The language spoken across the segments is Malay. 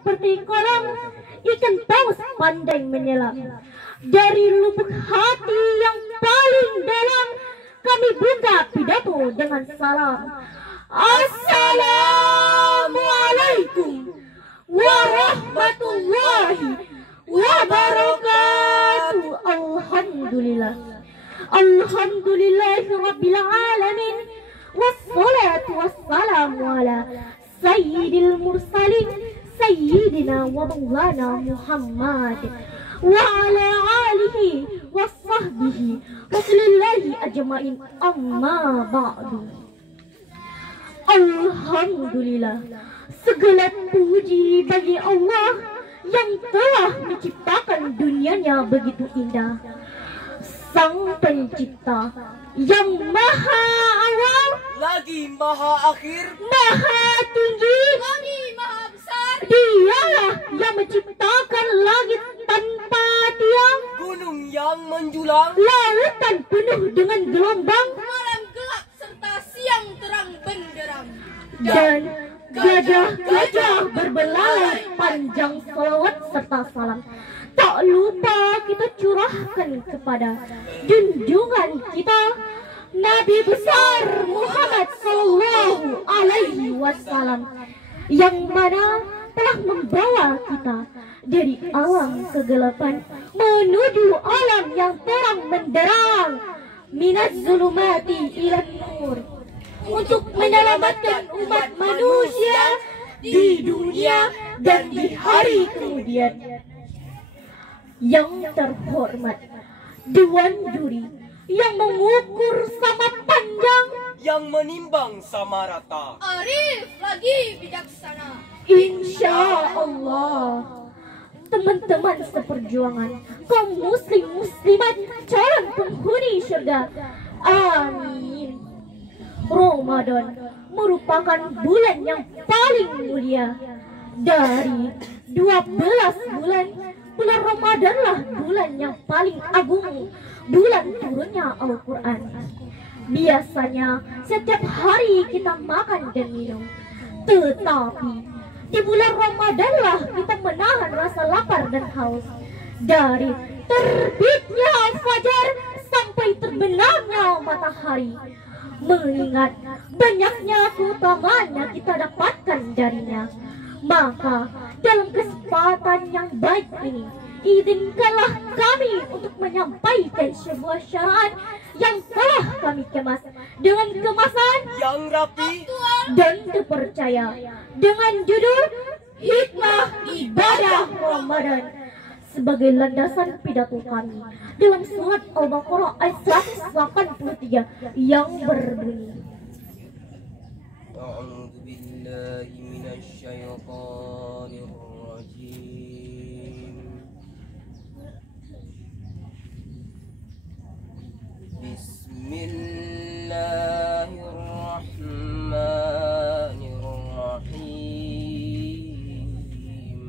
seperti kolam, ikan paus pandai menyelam. Dari lubuk hati yang paling dalam, kami buka pidato dengan salam. Assalamualaikum warahmatullahi wabarakatuh. Alhamdulillah. Alhamdulillahi rabbil alamin. Wassalatu wassalamu ala sayyidil mursalin sayyidina wa maulana Muhammad wa ala alihi wa sahbihi rasulillahi ajma'in, amma ba'du. Alhamdulillah, segala puji bagi Allah yang telah menciptakan dunianya begitu indah. Sang pencipta yang maha awal lagi maha akhir, maha tinggi lagi maha besar. Dialah yang menciptakan langit tanpa tiang, gunung yang menjulang, lautan penuh dengan gelombang, Malam gelap serta siang terang benderang. dan gajah-gajah berbelalai panjang salawat serta salam. Tak lupa kita curahkan kepada junjungan kita Nabi besar Muhammad sallallahu alaihi wasallam, yang mana telah membawa kita dari alam kegelapan menuju alam yang terang benderang, minaz zulumati ilan nur, untuk menyelamatkan umat manusia di dunia dan di hari kemudian. Yang terhormat Dewan Juri yang mengukur sama panjang, yang menimbang sama rata, Arif lagi bijaksana. insya Allah teman-teman seperjuangan, kaum muslim muslimat, calon penghuni surga, amin. Ramadan merupakan bulan yang paling mulia. Dari 12 bulan, bulan Ramadanlah bulan yang paling agung, bulan turunnya Al-Quran. Biasanya setiap hari kita makan dan minum, tetapi di bulan Ramadanlah kita menahan rasa lapar dan haus. Dari terbitnya fajar sampai terbenamnya matahari, mengingat banyaknya keutamaan yang kita dapatkan darinya, maka dalam kesempatan yang baik ini, izinkanlah kami untuk menyampaikan sebuah syaraat yang telah kami kemas dengan kemasan yang rapi dan terpercaya, dengan judul Hikmah Ibadah Ramadan, sebagai landasan pidato kami dalam surat Al-Baqarah ayat 183 yang berbunyi, A'udzu billahi minasyaitonir rajim. Bismillahirrahmanirrahim.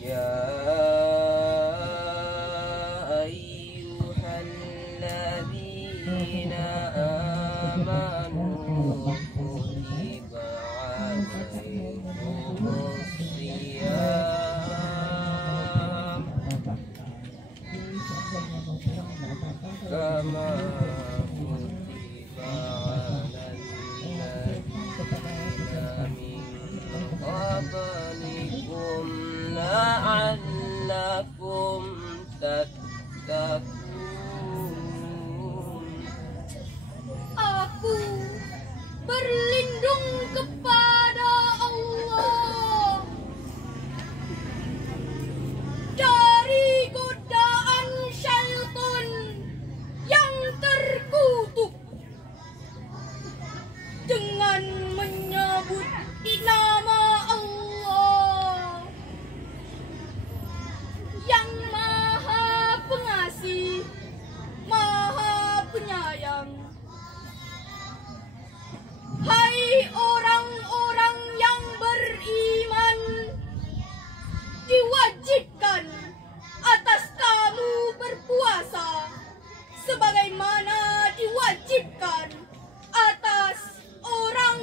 Ya ayyuhalladzina amanu kutiba alaikumus shiyam kama kutiba alal ladzina min qablikum la'allakum tattaqun. Aku berlindung kepada Allah dari godaan syaitan yang terkutuk, dengan menyebut nama Allah yang Maha Pengasih, Maha Penyayang. Hai orang-orang yang beriman, diwajibkan atas kamu berpuasa sebagaimana diwajibkan atas orang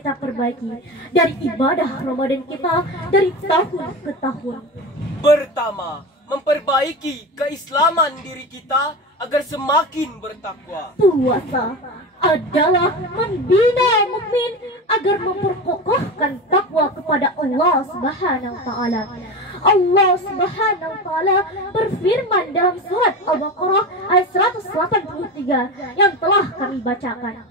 kita perbaiki dari ibadah Ramadan kita dari tahun ke tahun. Pertama, memperbaiki keislaman diri kita agar semakin bertakwa. Puasa adalah membina mukmin agar memperkokohkan takwa kepada Allah Subhanahu wa taala. Allah Subhanahu wa taala berfirman dalam surat Al-Baqarah ayat 183 yang telah kami bacakan.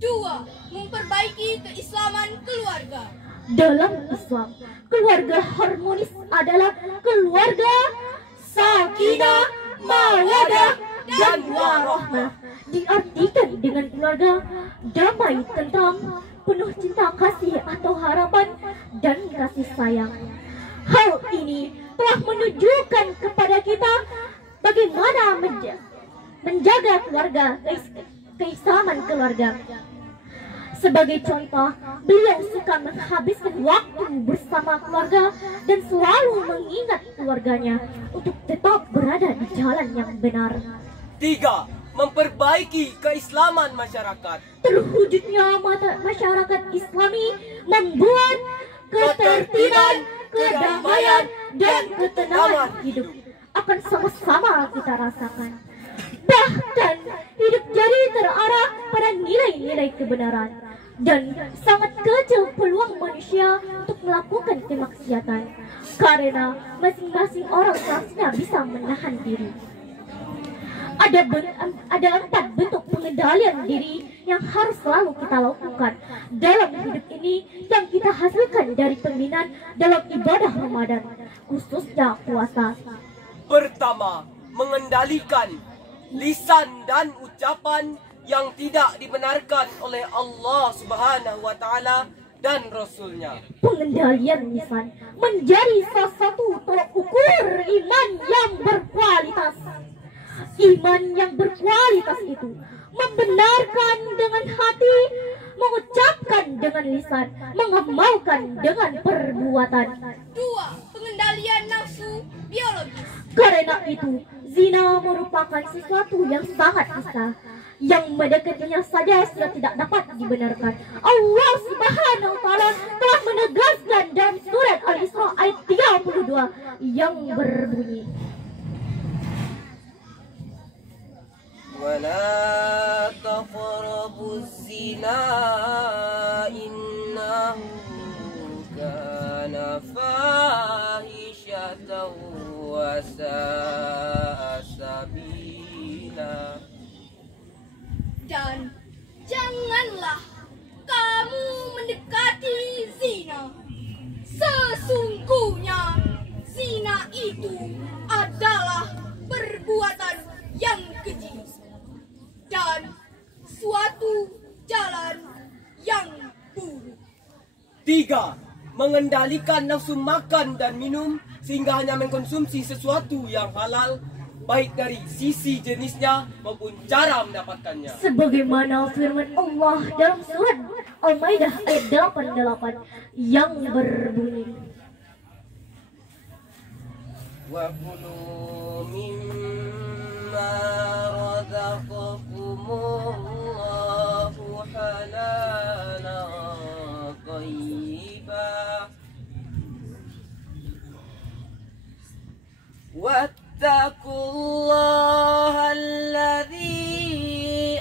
2. Memperbaiki keislaman keluarga. Dalam Islam, keluarga harmonis adalah keluarga sakinah, mawadah, dan warahmah. Diartikan dengan keluarga damai, tentram, penuh cinta kasih atau harapan dan kasih sayang. Hal ini telah menunjukkan kepada kita bagaimana menjaga keluarga, keislaman keluarga. Sebagai contoh, beliau suka menghabiskan waktu bersama keluarga dan selalu mengingat keluarganya untuk tetap berada di jalan yang benar. 3. Memperbaiki keislaman masyarakat. Terwujudnya masyarakat Islami membuat ketertiban, kedamaian, dan ketenangan hidup akan sama-sama kita rasakan. Bahkan hidup jadi terarah pada nilai-nilai kebenaran dan sangat kecil peluang manusia untuk melakukan kemaksiatan karena masing-masing orang seharusnya bisa menahan diri. Ada 4 bentuk pengendalian diri yang harus selalu kita lakukan dalam hidup ini yang kita hasilkan dari pembinaan dalam ibadah Ramadan, khususnya puasa. Pertama, mengendalikan lisan dan ucapan yang tidak dibenarkan oleh Allah Subhanahu wa taala dan Rasulnya. Pengendalian lisan menjadi salah satu tolak ukur iman yang berkualitas. Iman yang berkualitas itu membenarkan dengan hati, mengucapkan dengan lisan, mengamalkan dengan perbuatan. 2. Pengendalian nafsu biologis. Karena itu, zina merupakan sesuatu yang sangat bisa, yang mendekatinya saja sudah tidak dapat dibenarkan. Allah Subhanahu wa taala telah menegaskan dalam surat Al-Isra ayat 32 yang berbunyi, ولا تقربوا الزنا إنه كان فاحشة وساء سبيلا. Dan janganlah kamu mendekati zina. Sesungguhnya zina itu adalah perbuatan yang keji dan suatu jalan yang buruk. 3. Mengendalikan nafsu makan dan minum sehingga hanya mengkonsumsi sesuatu yang halal, baik dari sisi jenisnya maupun cara mendapatkannya. sebagaimana firman Allah dalam surat Al-Maidah ayat 88 yang berbunyi, وَكُلُوا مِمَّا رَزَقَكُمُ اللَّهُ حَلَالًا طَيِّبًا وَاتَّقُوا اللَّهَ الَّذِي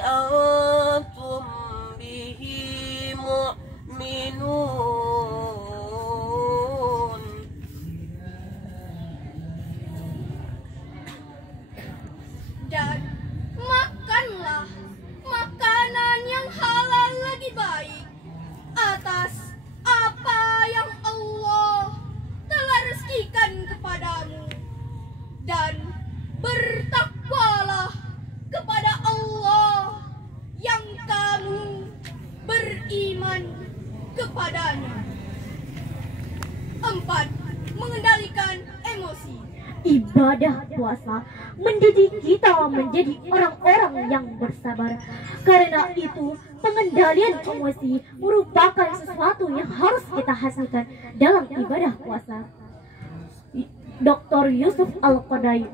أَنْتُمْ بِهِ مُؤْمِنُونَ. Dan makanlah makanan yang halal lebih baik atas apa yang Allah telah rezekikan kepadamu, dan bertakwalah kepada Allah yang kamu beriman kepadanya. 4. Mengendalikan emosi. ibadah puasa mendidik kita menjadi orang-orang yang bersabar. Karena itu, pengendalian emosi merupakan sesuatu yang harus kita hasilkan dalam ibadah puasa. Dr. Yusuf Al-Qadai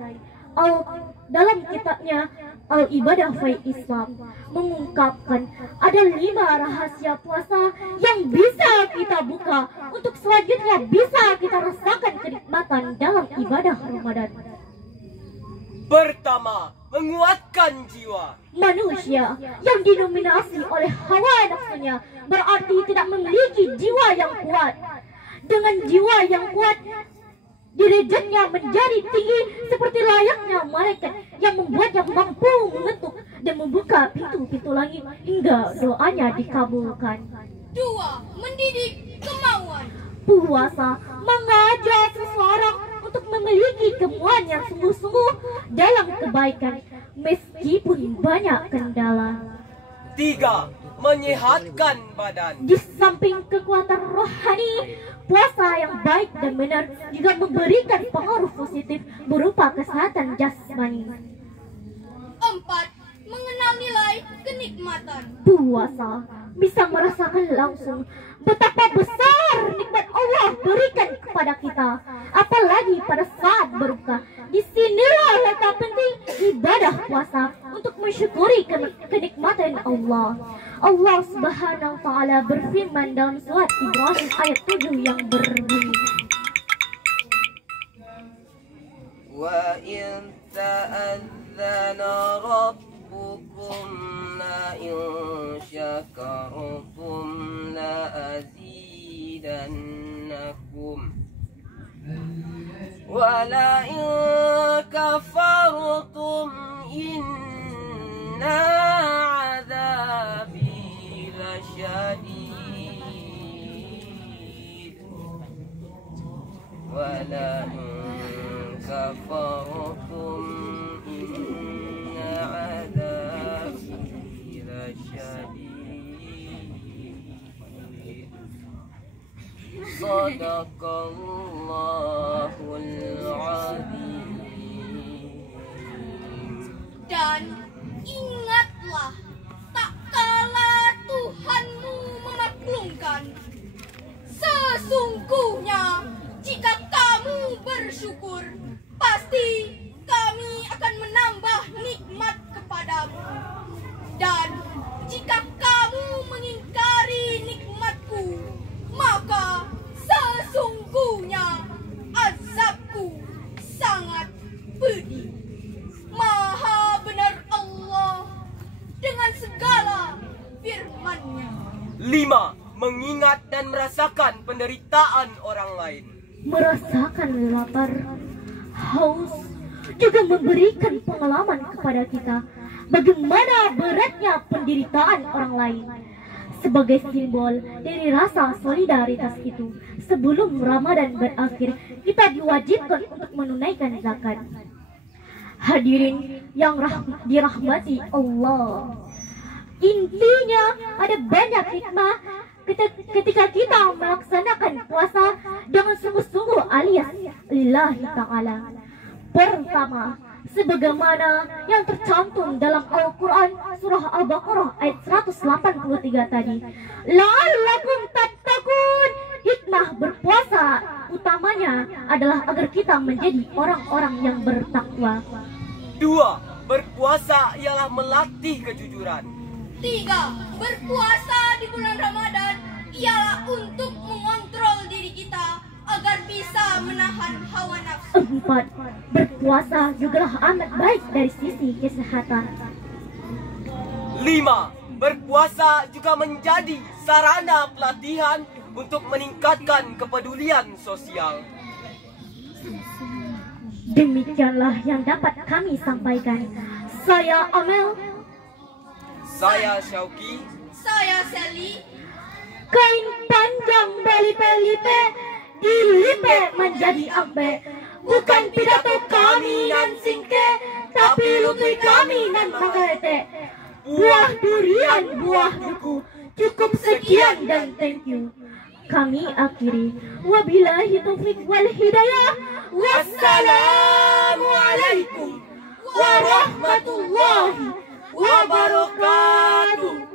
dalam kitabnya Al-Ibadah Fai Islam mengungkapkan ada 5 rahasia puasa yang bisa kita buka untuk selanjutnya bisa kita rasakan kenikmatan dalam ibadah Ramadan. Pertama, menguatkan jiwa. Manusia yang didominasi oleh hawa nafsunya berarti tidak memiliki jiwa yang kuat. Dengan jiwa yang kuat, derajatnya menjadi tinggi seperti layaknya malaikat yang membuatnya mampu mengetuk dan membuka pintu-pintu langit hingga doanya dikabulkan. 2. Mendidik kemauan. Puasa mengajak seseorang untuk memiliki kemauan yang sungguh-sungguh dalam kebaikan meskipun banyak kendala. 3. Menyehatkan badan. Di samping kekuatan rohani, puasa yang baik dan benar juga memberikan pengaruh positif berupa kesehatan jasmani. 4. Mengenal nilai kenikmatan. Puasa bisa merasakan langsung betapa besar nikmat Allah berikan kepada kita, apalagi pada saat berbuka. Disinilah letak penting ibadah puasa untuk mensyukuri kenikmatan Allah. Allah Subhanahu wa Ta'ala berfirman dalam surat Ibrahim ayat 7 yang berbunyi, Wa in ta'adzana rabbukum la in syakartum la azidannakum wa la in kafartum inna adzabi lasyadid wa la kafartum inna adzabi lasyadid. Sadaqallahul azim. Dan ingatlah, tak kala Tuhanmu memaklumkan, sesungguhnya jika kamu bersyukur, pasti kami akan menambah nikmat kepadamu. Dan jika kamu mengingkari nikmatku, maka sesungguhnya azabku sangat pedih. Maha benar Allah dengan segala firman-Nya. 5. Mengingat dan merasakan penderitaan orang lain. merasakan lapar, haus, juga memberikan pengalaman kepada kita bagaimana beratnya penderitaan orang lain. Sebagai simbol dari rasa solidaritas itu, sebelum Ramadan berakhir, kita diwajibkan untuk menunaikan zakat. Hadirin yang dirahmati Allah, intinya ada banyak hikmah ketika kita melaksanakan puasa dengan sungguh-sungguh alias lillahi ta'ala. Pertama, sebagaimana yang tercantum dalam Al-Quran surah Al-Baqarah ayat 183 tadi, la'allakum tattaqun. Hikmah berpuasa utamanya adalah agar kita menjadi orang-orang yang bertakwa. 2. Berpuasa ialah melatih kejujuran. 3. Berpuasa di bulan Ramadan ialah untuk mengontrol diri kita agar bisa menahan hawa nafsu. 4. Berpuasa juga amat baik dari sisi kesehatan. 5. Berpuasa juga menjadi sarana pelatihan untuk meningkatkan kepedulian sosial. Demikianlah yang dapat kami sampaikan. Saya Amel. Saya Syauki. Saya Sally. Kain panjang belipe-lipe dilipe menjadi ampe. Bukan pidato kami nan singke, tapi lutui kami nan mengerti. Buah durian, buah duku. Cukup sekian dan thank you. Kami akhiri. Wabillahi taufiq wal hidayah. Wassalamualaikum warahmatullahi wabarakatuh.